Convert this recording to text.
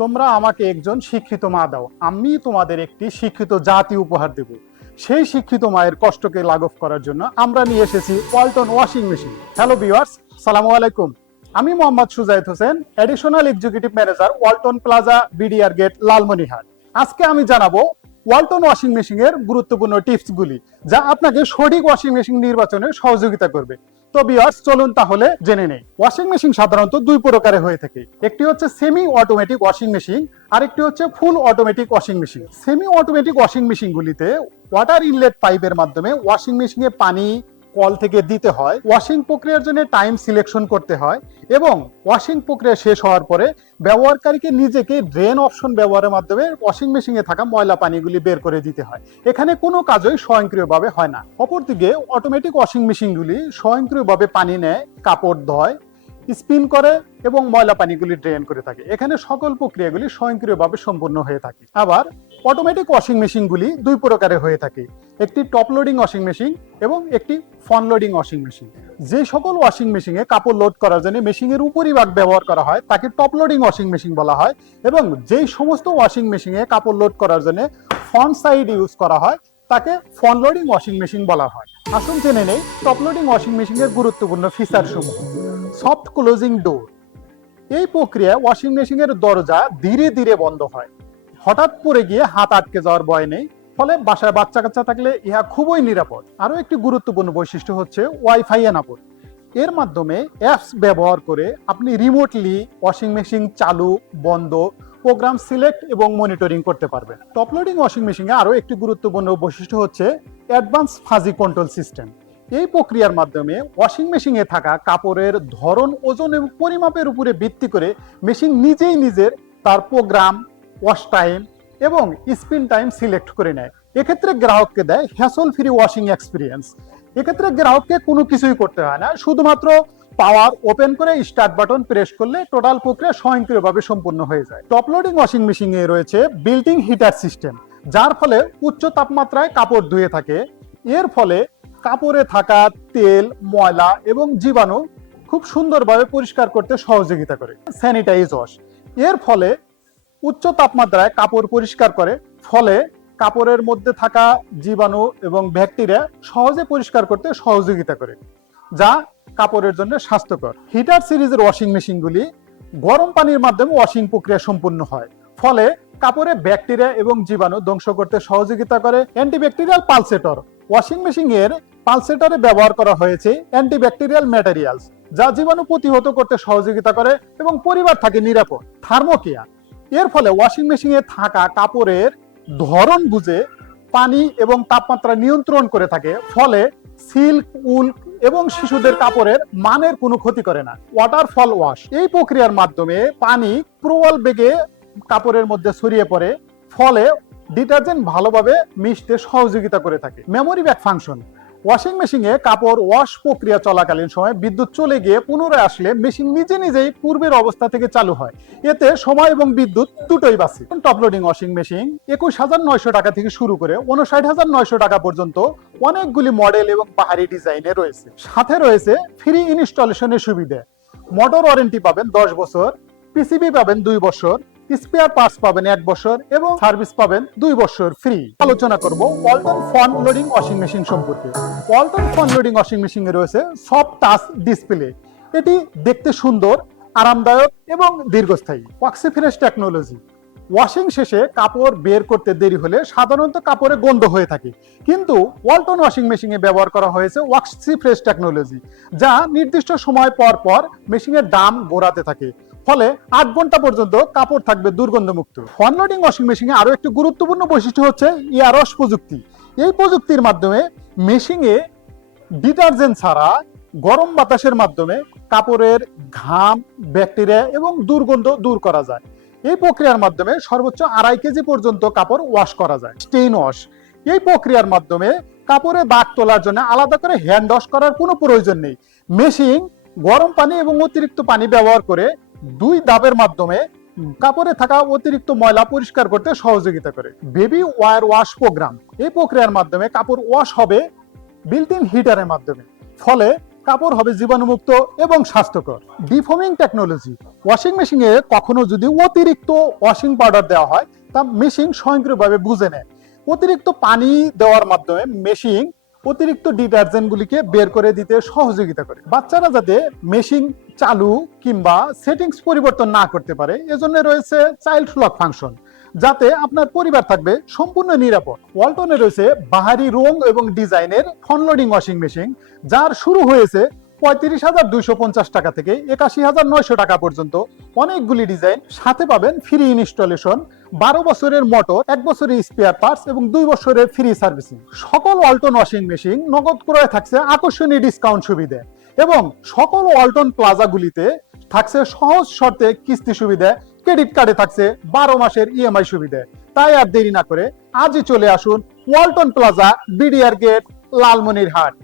তোমরা আমাকে একজন শিক্ষিত মা দাও, আমি তোমাদের একটি শিক্ষিত জাতি উপহার দেব। সেই শিক্ষিত মায়ের কষ্টকে লাঘব করার জন্য আমরা নিয়ে এসেছি Walton washing machine. Hello viewers, সালামু আলাইকুম। আমি Mohammad Sujayed Hossain, additional executive manager, Walton plaza, BDR gate, Lalmonirhat. আজকে আমি জানাবো ওয়ালটন ওয়াশিং মেশিনের গুরুত্বপূর্ণ টিপসগুলি, যা আপনাকে সঠিক ওয়াশিং মেশিন নির্বাচনে সহযোগিতা করবে। তো ভিউয়ার্স, চলুন তাহলে জেনে নেই। ওয়াশিং মেশিন সাধারণত দুই প্রকারে হয়ে থাকে। একটি হচ্ছে সেমি অটোমেটিক ওয়াশিং মেশিন, আরেকটি হচ্ছে full automatic washing machine. Semi automatic washing মেশিনগুলিতে ওয়াটার ইনলেট পাইপের মাধ্যমে ওয়াশিং মেশিনে পানি কল থেকে দিতে হয়, ওয়াশিং প্রক্রিয়ার জন্য টাইম সিলেকশন করতে হয় এবং ওয়াশিং প্রক্রিয়া শেষ হওয়ার পরে ব্যবহারকারীকে নিজেকে ড্রেন অপশন ব্যবহারের মাধ্যমে ওয়াশিং মেশিনে থাকা ময়লা পানিগুলি বের করে দিতে হয়। এখানে কোনো কাজই স্বয়ংক্রিয়ভাবে হয় না। অপরদিকে অটোমেটিক ওয়াশিং মেশিনগুলি স্বয়ংক্রিয়ভাবে পানি নেয়, কাপড় ধোয়, স্পিন করে এবং ময়লা পানিগুলি ড্রেন করে থাকে। এখানে সকল প্রক্রিয়াগুলি স্বয়ংক্রিয়ভাবে সম্পূর্ণ হয়ে থাকে। আবার অটোমেটিক ওয়াশিং মেশিনগুলি দুই প্রকারে হয়ে থাকে। একটি টপ লোডিং ওয়াশিং মেশিন এবং একটি ফ্রন্ট লোডিং ওয়াশিং মেশিন। যে সকল ওয়াশিং মেশিনে কাপড় লোড করার জন্য মেশিনের উপরিভাগ ব্যবহার করা হয় তাকে টপ লোডিং ওয়াশিং মেশিন বলা হয়, এবং যেই সমস্ত ওয়াশিং মেশিনে কাপড় লোড করার জন্য ফ্রন্ট সাইড ইউজ করা হয় তাকে ফ্রন্ট লোডিং ওয়াশিং মেশিন বলা হয়। আসুন জেনে নেই টপ লোডিং ওয়াশিং মেশিনের গুরুত্বপূর্ণ ফিচার সমূহ। সফট ক্লোজিং ডোর। এই প্রক্রিয়ায় ওয়াশিং মেশিনের দরজা ধীরে ধীরে বন্ধ হয়। হঠাৎ পড়ে গিয়ে হাত আটকে যাওয়ার ভয় নেই, ফলে বাসায় বাচ্চা কাচ্চা থাকলে ইহা খুবই নিরাপদ। আরো একটি গুরুত্বপূর্ণ বৈশিষ্ট্য হচ্ছে ওয়াইফাই এনাবল। এর মাধ্যমে অ্যাপস ব্যবহার করে আপনি রিমোটলি ওয়াশিং মেশিন চালু, বন্ধ, প্রোগ্রাম সিলেক্ট এবং মনিটরিং করতে পারবেন। টপ লোডিং ওয়াশিং মেশিনে আরো একটি গুরুত্বপূর্ণ বৈশিষ্ট্য হচ্ছে অ্যাডভান্স ফাজি কন্ট্রোল সিস্টেম। এই প্রক্রিয়ার মাধ্যমে ওয়াশিং মেশিনে থাকা কাপড়ের ধরন, ওজন এবং পরিমাপের উপরে ভিত্তি করে মেশিন নিজেই নিজের তার প্রোগ্রাম, ওয়াশ টাইম এবং স্পিন টাইম সিলেক্ট করে নেয়। এক্ষেত্রে গ্রাহককে দেয় হ্যাসল ফ্রি ওয়াশিং এক্সপিরিয়েন্স। এক্ষেত্রে গ্রাহককে কোনো কিছুই করতে হয় না, শুধুমাত্র পাওয়ার ওপেন করে স্টার্ট বাটন প্রেস করলে টোটাল প্রক্রিয়া স্বয়ংক্রিয়ভাবে সম্পূর্ণ হয়ে যায়। টপ লোডিং ওয়াশিং মেশিনে রয়েছে বিল্ট ইন হিটার সিস্টেম, যার ফলে উচ্চ তাপমাত্রায় কাপড় ধুয়ে থাকে। এর ফলে কাপড়ে থাকা তেল, ময়লা এবং জীবাণু খুব সুন্দরভাবে পরিষ্কার করতে সহযোগিতা করে। স্যানিটাইজ ওয়াশ, এর ফলে উচ্চ তাপমাত্রায় কাপড় পরিষ্কার করে, ফলে কাপড়ের মধ্যে থাকা জীবাণু এবং ব্যাকটেরিয়া সহজে পরিষ্কার করতে সহযোগিতা করে, যা কাপড়ের জন্য স্বাস্থ্যকর। হিটার সিরিজের ওয়াশিং মেশিনগুলি গরম পানির মাধ্যমে ওয়াশিং প্রক্রিয়া সম্পূর্ণ হয়, ফলে কাপড়ে ব্যাকটেরিয়া এবং জীবাণু ধ্বংস করতে সহযোগিতা করে। অ্যান্টিব্যাকটেরিয়াল পালসেটর। ওয়াশিং মেশিনের পালসেটরে ব্যবহার করা হয়েছে অ্যান্টিব্যাকটেরিয়াল ম্যাটেরিয়ালস, যা জীবাণু প্রতিহত করতে সহযোগিতা করে এবং পরিবার থাকে নিরাপদ। থার্মোকেয়ার। এর ফলে ওয়াশিং মেশিনে থাকা কাপড়ের ধরন বুঝে পানি এবং তাপমাত্রা নিয়ন্ত্রণ করে থাকে, ফলে সিল্ক, উল এবং শিশুদের কাপড়ের মানের কোনো ক্ষতি করে না। Waterfall wash. এই প্রক্রিয়ার মাধ্যমে পানি প্রবল বেগে কাপড়ের মধ্যে ছড়িয়ে পড়ে, ফলে ডিটারজেন্ট ভালোভাবে মিশতে সহযোগিতা করে থাকে। Memory back function. ওয়াশিং মেশিনে কাপড় ওয়াশ প্রক্রিয়া চলাকালীন সময় বিদ্যুৎ চলে গিয়ে পুনরায় আসলে মেশিন নিজে নিজেই পূর্বের অবস্থা থেকে চালু হয়। এতে সময় এবং বিদ্যুৎ দুটোই বাঁচে। টপ লোডিং ওয়াশিং মেশিন 21,900 টাকা থেকে শুরু করে 59,900 টাকা পর্যন্ত অনেকগুলি মডেল এবং বাহারি ডিজাইনে রয়েছে। সাথে রয়েছে ফ্রি ইনস্টলেশনের সুবিধা। মোটর ওয়ারেন্টি পাবেন 10 বছর, পিসিবি পাবেন 2 বছর, স্পেয়ার পার্টস পাবেন 1 বছর এবং সার্ভিস পাবেন 2 বছর ফ্রি। আলোচনা করব Walton front loading washing machine সম্পর্কে। ওয়ালটন ফ্রন্ট লোডিং ওয়াশিং মেশিনে রয়েছে সফট টাচ ডিসপ্লে। এটি দেখতে সুন্দর, আরামদায়ক এবং দীর্ঘস্থায়ী। ওয়াক্সি ফ্রেশ টেকনোলজি। ওয়াশিং শেষে কাপড় বের করতে দেরি হলে সাধারণত কাপড়ে গন্ধ হয়ে থাকে, কিন্তু ওয়ালটন ওয়াশিং মেশিনে ব্যবহার করা হয়েছে ওয়াক্সি ফ্রেশ টেকনোলজি, যা নির্দিষ্ট সময় পর পর মেশিনের দাম ঘোরাতে থাকে, ফলে 8 ঘন্টা পর্যন্ত কাপড় থাকবে দুর্গন্ধমুক্ত। ফ্রন্ট লোডিং ওয়াশিং মেশিনে আরো একটি গুরুত্বপূর্ণ বৈশিষ্ট্য হচ্ছে এয়ারওয়াশ প্রযুক্তি। এই প্রযুক্তির মাধ্যমে মেশিনে ডিটারজেন্ট ছাড়া গরম বাতাসের মাধ্যমে কাপড়ের ঘাম, ব্যাকটেরিয়া এবং দুর্গন্ধ দূর করা যায়। এই প্রক্রিয়ার মাধ্যমে সর্বোচ্চ 2.5 কেজি পর্যন্ত কাপড় ওয়াশ করা যায়। Stain wash. এই প্রক্রিয়ার মাধ্যমে কাপড়ে দাগ তোলার জন্য আলাদা করে হ্যান্ড ওয়াশ করার কোনো প্রয়োজন নেই। মেশিন গরম পানি এবং অতিরিক্ত পানি ব্যবহার করে 2 ধাপের মাধ্যমে কাপড়ে থাকা অতিরিক্ত ময়লা পরিষ্কার করতে সহযোগিতা করে। Baby wear wash programme. এই প্রক্রিয়ার মাধ্যমে কাপড় ওয়াশ হবে বিল্ট ইন হিটারের মাধ্যমে, ফলে কাপড় হবে জীবাণুমুক্ত এবং স্বাস্থ্যকর। ডিফোমিং টেকনোলজি, ওয়াশিং মেশিনে কখনো যদি অতিরিক্ত ওয়াশিং পাউডার দেওয়া হয় তা মেশিন স্বয়ংক্রিয়ভাবে বুঝে নেয়। অতিরিক্ত পানি দেওয়ার মাধ্যমে মেশিন অতিরিক্ত ডিটারজেন্টগুলিকে বের করে দিতে সহযোগিতা করে। বাচ্চারা যাতে মেশিন চালু কিংবা সেটিংস পরিবর্তন না করতে পারে এজন্য রয়েছে চাইল্ড লক ফাংশন, যাতে আপনার পরিবার থাকবে সম্পূর্ণ নিরাপদ। ওয়ালটনে রয়েছে বাহারি রং এবং ডিজাইনের ফ্রন্ট লোডিং ওয়াশিং মেশিন, যার শুরু হয়েছে 35,250 টাকা থেকে 81,900 টাকা পর্যন্ত। অনেকগুলি ডিজাইন, সাথে পাবেন ফ্রি ইনস্টলেশন, 12 বছরের মোটর, 1 বছরের স্পেয়ার পার্টস এবং 2 বছরের ফ্রি সার্ভিসিং। সকল ওয়ালটন ওয়াশিং মেশিন নগদ ক্রয়ে থাকছে আকর্ষণীয় ডিসকাউন্ট সুবিধা, এবং সকল ওয়ালটন প্লাজাগুলিতে থাকছে সহজ শর্তে কিস্তি সুবিধা। ক্রেডিট কার্ডে থাকছে 12 মাসের ইএমআই সুবিধা। তাই আর দেরি না করে আজই চলে আসুন Walton plaza, BDR gate, Lalmonirhat.